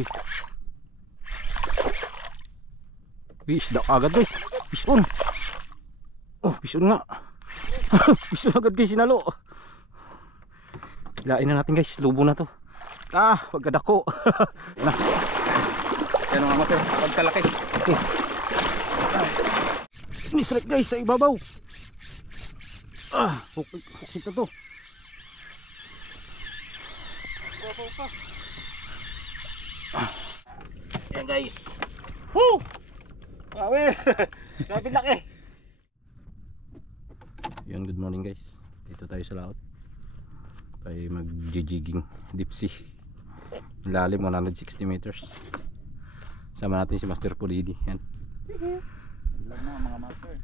Uy. Fish daw agad guys. Fish on. Oh, fish on nga. Fish on agad guys, sinalo. Lain na natin guys, lubo na to. Pagkadako. Na. Yan mga master, pagkalaki. Okay. Misrek guys sa ibabaw. Huksit na to. Yan guys. Woo! Power! Grabe laki. Yan, good morning guys. Dito tayo sa laot. Tayo mag-jigging deep sea. Lalim 160 meters. Sama natin si Master Pulidi. Yan. Ilan na mga master.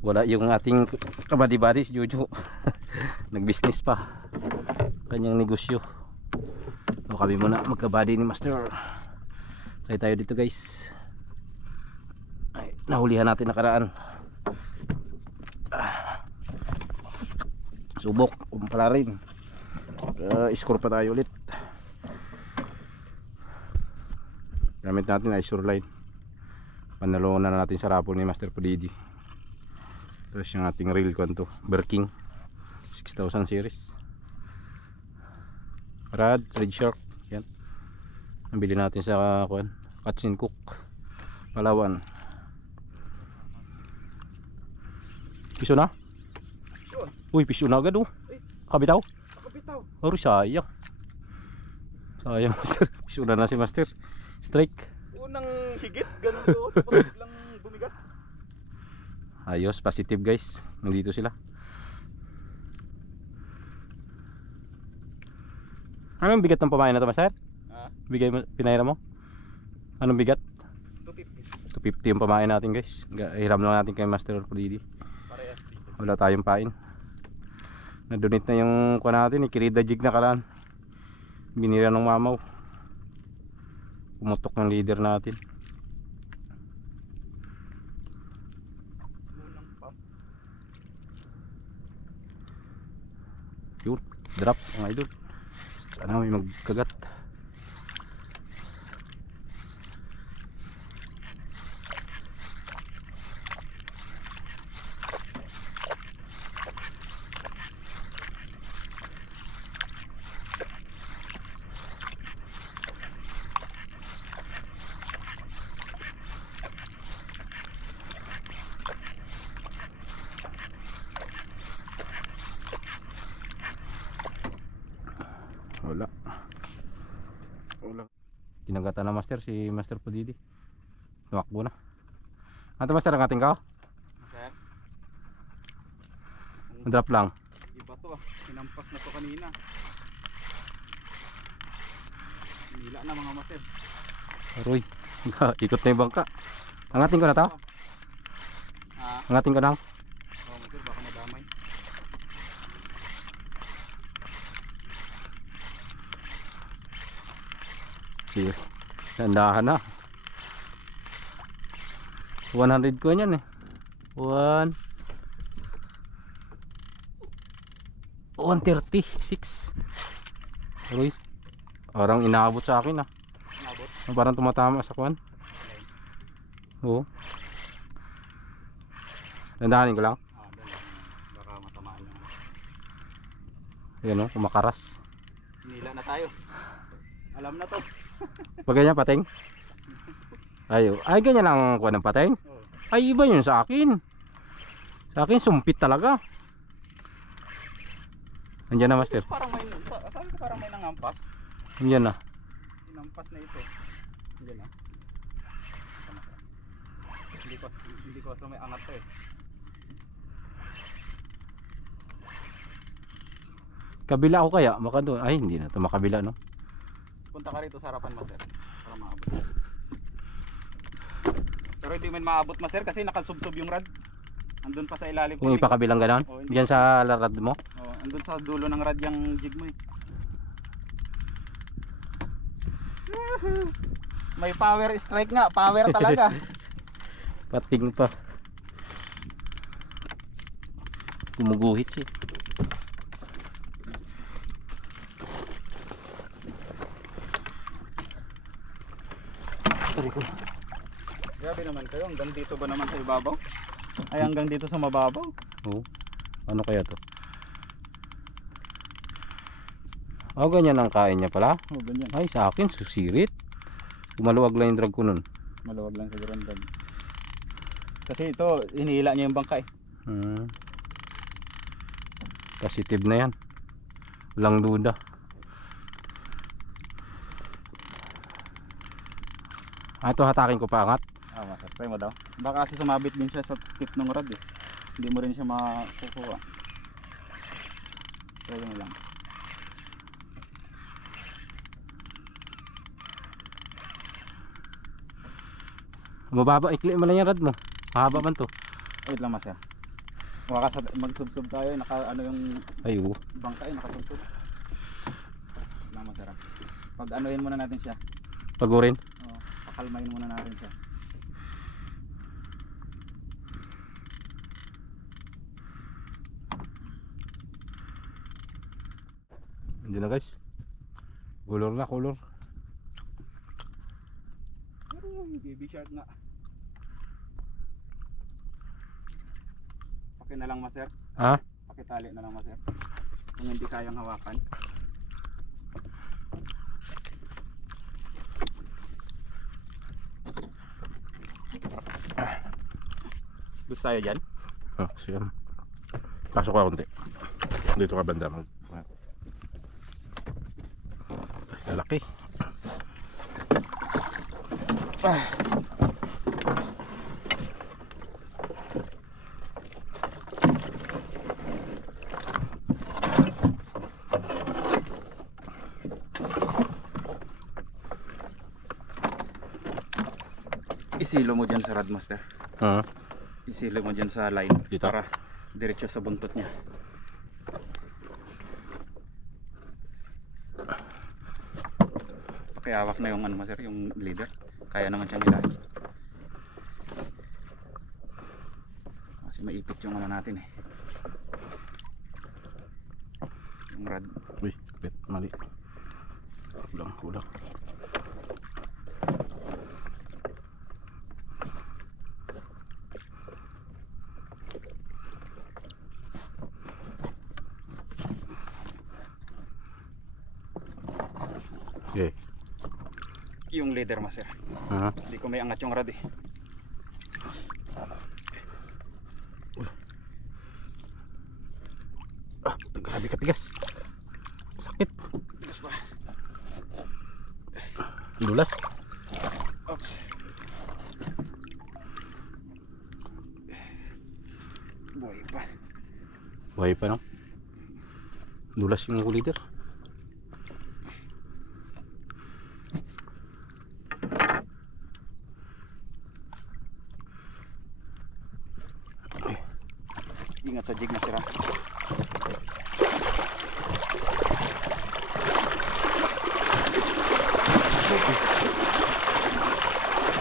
Wala yung ating kabady-bady si Jojo. Nag-business pa. Kanyang negosyo. So kami muna magkabady ni Master. Try tayo dito guys. Ay, nahulihan natin nakaraan. Subok, kumpala rin. Score pa tayo ulit. Gamit natin ay shoreline. Panalo na natin sa rapol ni Master Pulidi. Tapos yung ating reel ko to, Berking 6000 series. Rad, Red Shark. Yan. Nabili natin sa Catch and Cook Palawan. Piso na? Uy, piso na agad oh. Kabitaw? Kabitaw. Oh, sayang. Sayang Master. Piso na si Master. Strike. Unang higit, ganun doon. Tapos biglang bumigat. Ayos, positive guys. Nandito sila. Anong bigat ng pamain na to Master? Bigay mo, pinahira mo? Anong bigat? 250. 250 yung pamain natin guys. Hiram lang natin kay Master Pulidi. Wala tayong pain. Na-donate na yung kuha natin, ikirida jig na kalaan. Binira ng mamaw. Pumutok ng leader natin. Yun, drop mga idol. Sana may magkagat. Wala. Kinagatan na Master si Master Pulidi. Tumakbo na. Ato Master, ang ating ka? Drop lang. Iba to sinampas na to kanina. Nila na mga master. Aroy, ikot na yung bangka. Angatin ko na to? Angatin ko na. Master, baka madamay. Sige, nandahan na. 100 ko yan eh. 136. Uy, parang inaabot sa akin ah. Inaabot? Parang tumatama sa kuwan. Oo. Dandahanin ko lang. Baka matamaan lang. Yan o, kumakaras. Nila na tayo. Alam na to. Pag ganyan pateng. Ay ganyan ang kuwan ng pateng. Ay iba yun sa akin. Sa akin sumpit talaga. Andiyan na Master. Parang may nangampas. Andiyan na. Inampas na ito. Andiyan na. Hindi ko may angat to eh. Kabila ako kaya, baka doon. Ay hindi na ito makabila no. Punta ka rito sa harapan Master para maabot. Pero hindi man maabot Master kasi nakasubsob yung rad. Andun pa sa ilalim. Kung ipakabilang ganon? Diyan sa rad mo? Andun sa dulo ng rad yung jig mo eh. May power strike nga, power talaga. Pating pa. Gumuguhit siya. Tarik ko. Grabe naman kayo, hanggang dito ba naman sa ibabaw? Ay hanggang dito sa mababaw? Oo. Ano kaya to? Oh, ganyan ang kain niya pala. Oh, ganyan. Ay, sa akin susirit. Maluwag lang yung drag ko nun. Maluwag lang siguro ang drag. Kasi ito, hinihila niya yung bangka eh. Positive na yan. Walang duda. Ito hatakin ko pa angat. Master, try mo daw. Baka kasi sumabit din siya sa tip ng rod eh. Hindi mo rin siya makukuha. Try mo lang. Mababa, ikli mo lang yung rod mo. Mahaba man to. Wait lang Master. Baka magsubsob tayo, ano yung Ayo. bangka eh, nakasubsob. Lang Master. Pag anuhin muna natin siya. Pagurin. Oo, pakalmahin muna natin siya. Hindi na guys. Color na, color. Baby shark na. Paki na lang Master. Ha? Pakitali na lang Master. Kung hindi kayang hawakan. Gusto tayo dyan? Sige. Pasok ka konti. Dito ka banda mag. Lalaki. Isilo mo dyan sa rod Master. Isilo mo dyan sa line dito? Para diretso sa buntot niya. Pakihawak na yung ano Master, yung leader. Kaya naman siyang ilahin. Kasi maipit yung ano natin eh. Yung rod. Uy, kapit, mali. Kulang, kulang. Okay. Yung leader Master. Hindi ko may angat yung rod eh. Grabe katigas. Sakit. Tigas pa. Dulas. Oops. Buhay pa. Buhay pa no? Dulas yung leader. Ingat sa jig Master.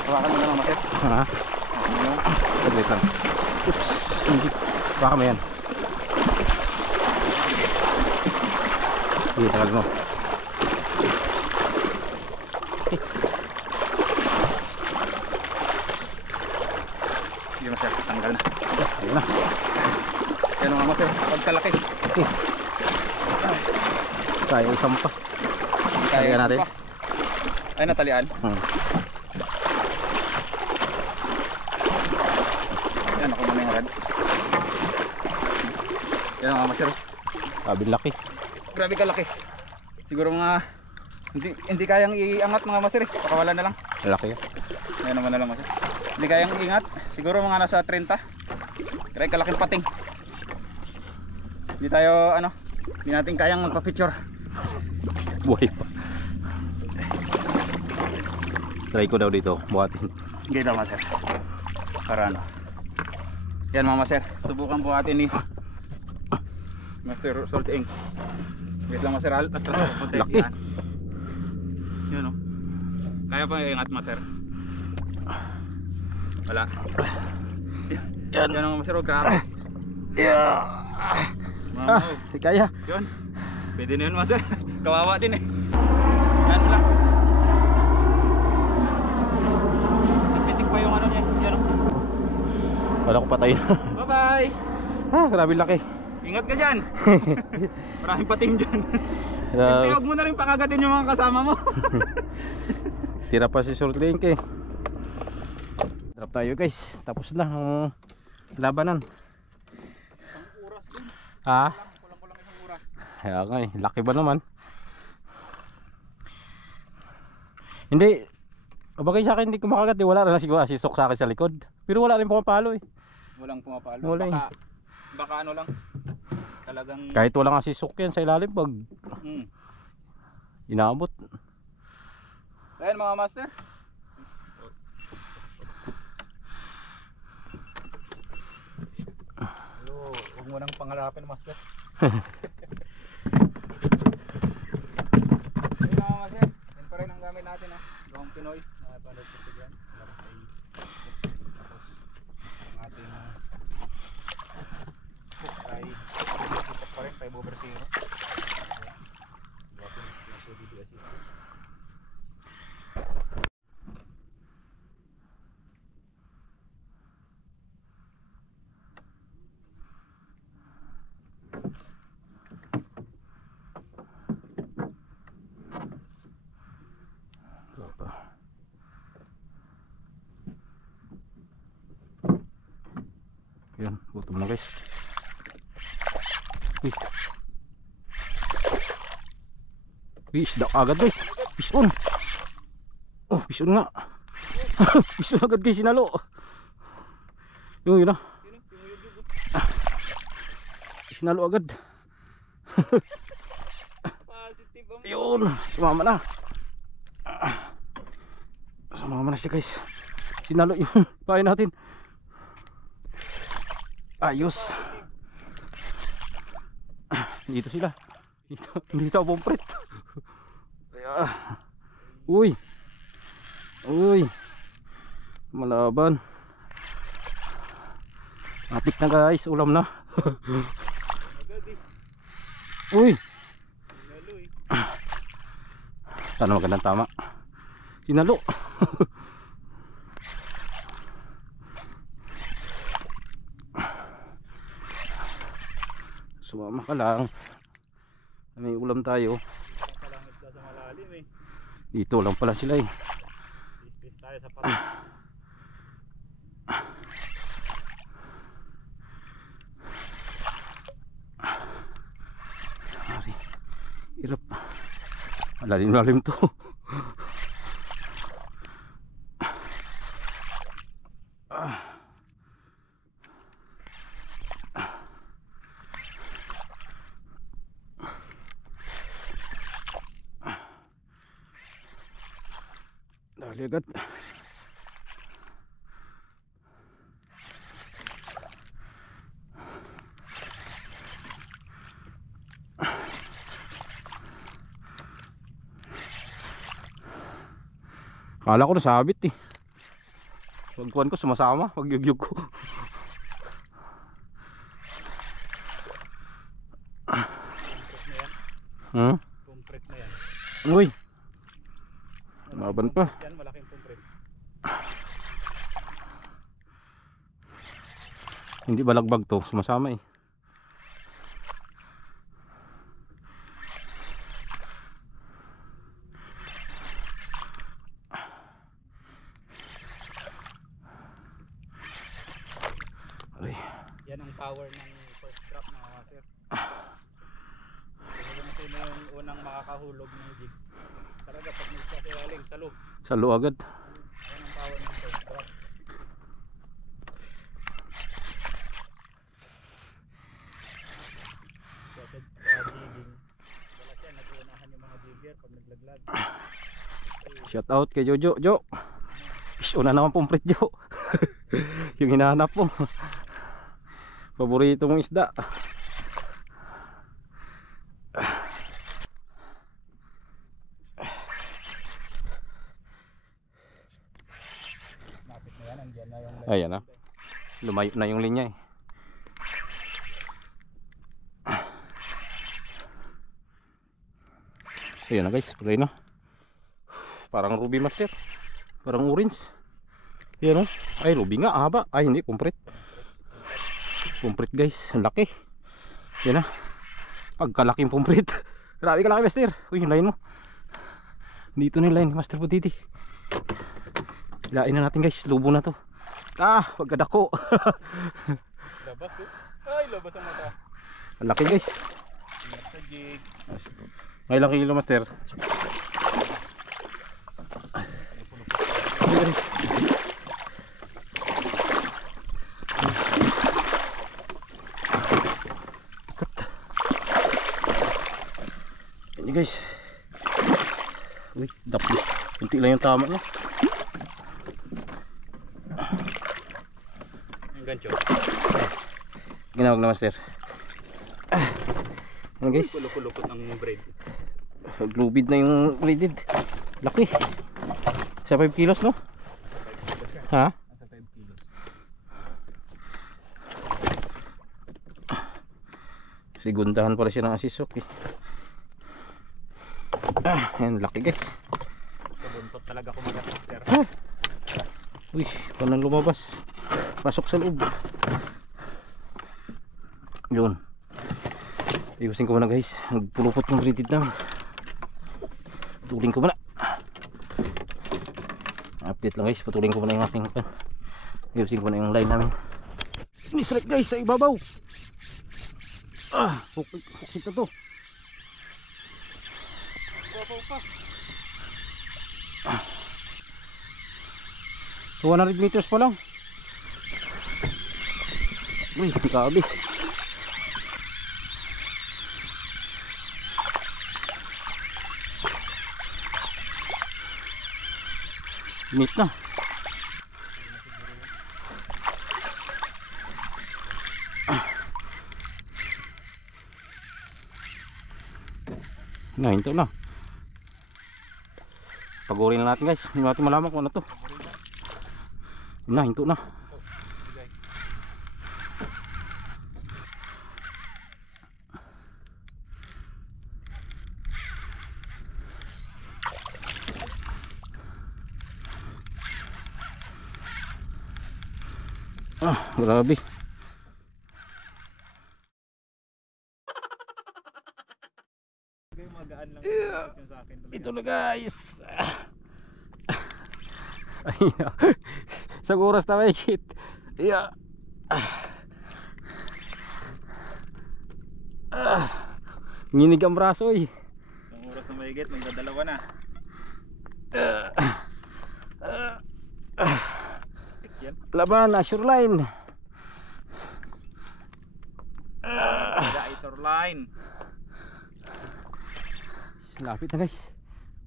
Hawakan mo na lang Master. Wait lang. Oops. Hindi. Baka mo yan. Hindi, tagal mo. Sige Master, tanggal na. Ayun na. Yan mga Master, pagkalaki. Kaya isang pa. Kaya natin. Ay natalian. Yan ako muna yung rad. Yan mga Master. Sabi laki. Grabe kalaki. Siguro mga hindi kayang iangat mga Master eh. Pakawala na lang. Laki yan. Yan naman na lang Master. Hindi kayang iingat. Siguro mga nasa 30. Kaya kalaking pating. Hindi tayo hindi natin kayang magpa-picture. Buhay pa. Try ko daw dito, buhatin. Hindi daw Master. Para yan mga Master, subukan buhatin ni Master Salty Ink. Wait lang Master, atras ako konti. Laki. Yan o. Kaya pa iingat Master. Wala. Yan ang Master, grabe. Kaya. Yun. Pwede na yun Master. Kawawa din eh. Yan mo lang. Patay na. Bye-bye! Ah, grabe laki. Ingat ka dyan! Maraming pating dyan. Grabe. Huwag mo na rin pakagatin yung mga kasama mo. Tira pa si Sir Link eh. Drop tayo guys. Tapos na ang labanan. Isang oras dun. Ha? Kulang-kulang isang oras. Kaya nga eh. Laki ba naman? Hindi. Bagay sa akin hindi ko makagat eh. Wala na siguro asisok sa akin sa likod. Pero wala rin pumapalo eh. Walang pumapalo. Wala eh. Baka ano lang. Talagang Kahit walang asisok yan sa ilalim pag inaabot. ayan mga master. Hello, huwag mo nang pangarapin master. Ayun mga master. Yan pa rin ang gamit natin ha. Gawang Pinoy. Napanood ko ito dyan. Tapos ang ating hook ay isip pa rin. 5/0. Gawin is yung CDD assist. Yan, gutom na guys. Uy. Uy, isda agad guys. Pison. Oh, pison nga. Pison agad guys, sinalo. Yun na. Sinalo agad. Yun, sumama na. Sumama na siya guys. Sinalo yung pahay natin. Ayos. Dito sila. Dito ang pompret. Uy. Uy. Malaban. Atik na guys, ulam na. Uy. Tama magandang tama. Sinalo. Sumama ka lang. May ulam tayo. Dito lang pala sila eh. Tayo sa parang. Ari. Hirap. Malalim-lalim to. Dali agad. Kala ko nasabit eh. Pagkuhan ko sumasama, pagyugyug ko. Compress na yan. Uy. Maban pa. Yan malaking compress. Hindi balagbag to, sumasama eh. Ay. Yan ang power ng first drop mga master. Kaya natin yung unang makakahulog ng jig. Talaga pag nagsasayaling salo. Salo agad. Yan ang power ng first drop. Kasi sa jigging, wala siya, nag-uunahan yung mga jigger pag naglaglag. Shout out kay Jojo. Jo. Ish, una naman pumpret Jo. Yung hinahanap mo. Paborito mong isda. Napit na yan, andyan na yung Ayan na. Lumayo na yung linya eh. Ayan na guys, pagay na. Parang ruby master. Parang orange. Ayan o. Ay ruby nga, haba. Ay hindi, kumpret. Pumprit guys, ang laki. Yan na. Pagkalaking pumprit. Grabe kalaki master. Uy, yung line mo. Dito na yung line Master Putiti. Lain na natin guys, lubo na to. Pagkadako. Labas oh. Ay, labas ang mata. Ang laki guys. Ingat sa jig. May ilang kilo master? Ini guys. Uy, dapli. Kunti lang yung tama niya. Ang gancho. Ginawag na master. Ano guys? Kulukot ang braid. Glubid na yung braided. Laki. Sa 5 kilos no? Ha? Sa 5 kilos. Sigundahan pala siya ng asisok eh. Yan, laki guys. Kabuntot talaga kumagat master. Uy, panang lumabas. Pasok sa loob. Yun. Ayusin ko muna guys. Nagpulupot ng braided namin. Patuling ko muna. Update lang guys. Patuling ko muna yung aking pan. Ayusin ko muna yung line namin. Misrek guys sa ibabaw. Huksit na to. So 100 meters pa lang. Uy, grabe. Meet na. Hinto na. Pagurin na natin guys. Hindi natin malaman kung ano to. Hinto na. Grabe. Magaan lang sa akin. Ito na guys. Sa oras na mahigit. Nginig ang braso eh. Sa oras na mahigit, magdadalawa na. Laban na shoreline. Shoreline. Lapit na guys.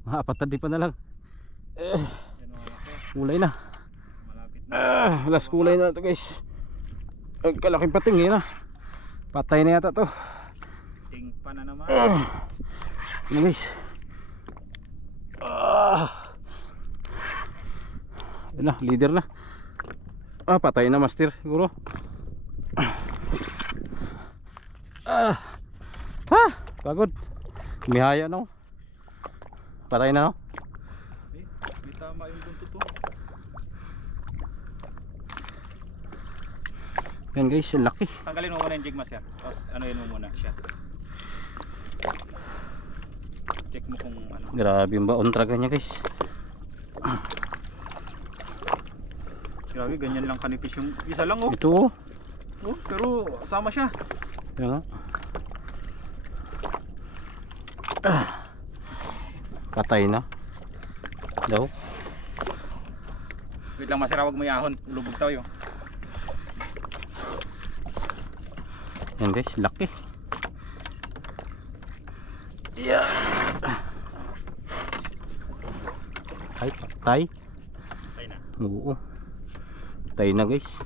Makapatad pa na lang. Kulay na. Malapit na. Last kulay na to guys. Kalaking pating yun na. Patay na yata to. Ting pa na naman. Ano guys. Yun na, leader na. Patay na master siguro. Pagod. Mihaya no. Patay na no. May tama yung buntot to. Yan guys, ang laki. Tanggalin mo muna yung jig master. Tapos ano yun mo muna siya. Check mo kung ano. Grabe yung baon traga niya guys. Grabe, ganyan lang kanipis yung isa lang oh. Ito Oh, pero sama siya. yan. Patay na daw. Wait lang master, wag mo iahon. Lubog tayo. Yan guys, laki. Ay, patay. Patay na. Oo. Patay na guys.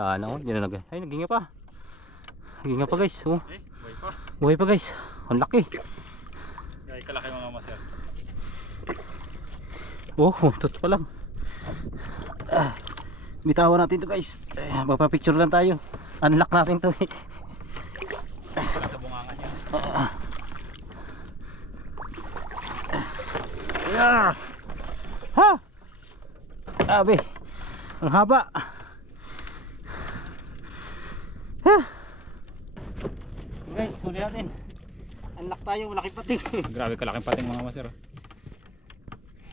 Ano, hindi na nag. Ay, naginga pa. Naginga pa guys. Oh. Buhay pa. Buhay pa guys. Ang laki. Kaya kalaki mga master. Oh, tot pa lang. Bitawan natin to guys. Magpa-picture lang tayo. Unlock natin to. Sa bunganga niya. Ha! Grabe. Ang haba. Guys, huli natin. Unlock tayo, malaking pating. Grabe kalaking pating mga master.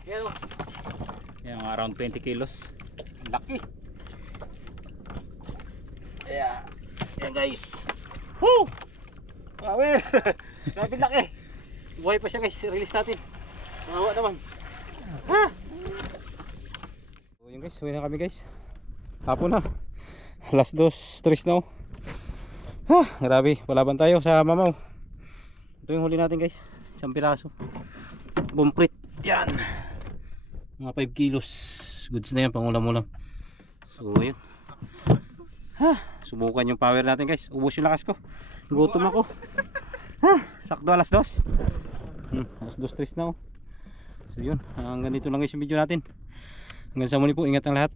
Yan o. Yan, mga around 20 kilos. Laki. Yeah. Yan guys. Woo! Power! Grabe laki. Buhay pa siya guys. Release natin. Mahawa naman. Ha! So yun guys, huwi na kami guys. Hapon na. Last 2-3 na. Ha! Grabe. Palaban tayo sa mamaw. Ito yung huli natin guys. Isang piraso. Bumprit. Yan. Mga 5 kilos. Goods na yan. Pangulam-ulam. So yun. Ha! Subukan yung power natin guys. Ubos yung lakas ko. Gutom ako. Ha! Sakto alas 2. Alas 2-3 na. So yun. Hanggang dito lang guys yung video natin. Hanggang sa muli po. Ingat ang lahat.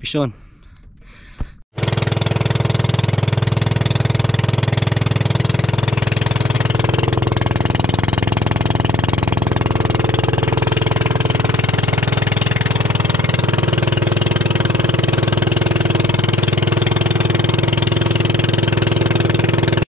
Peace on.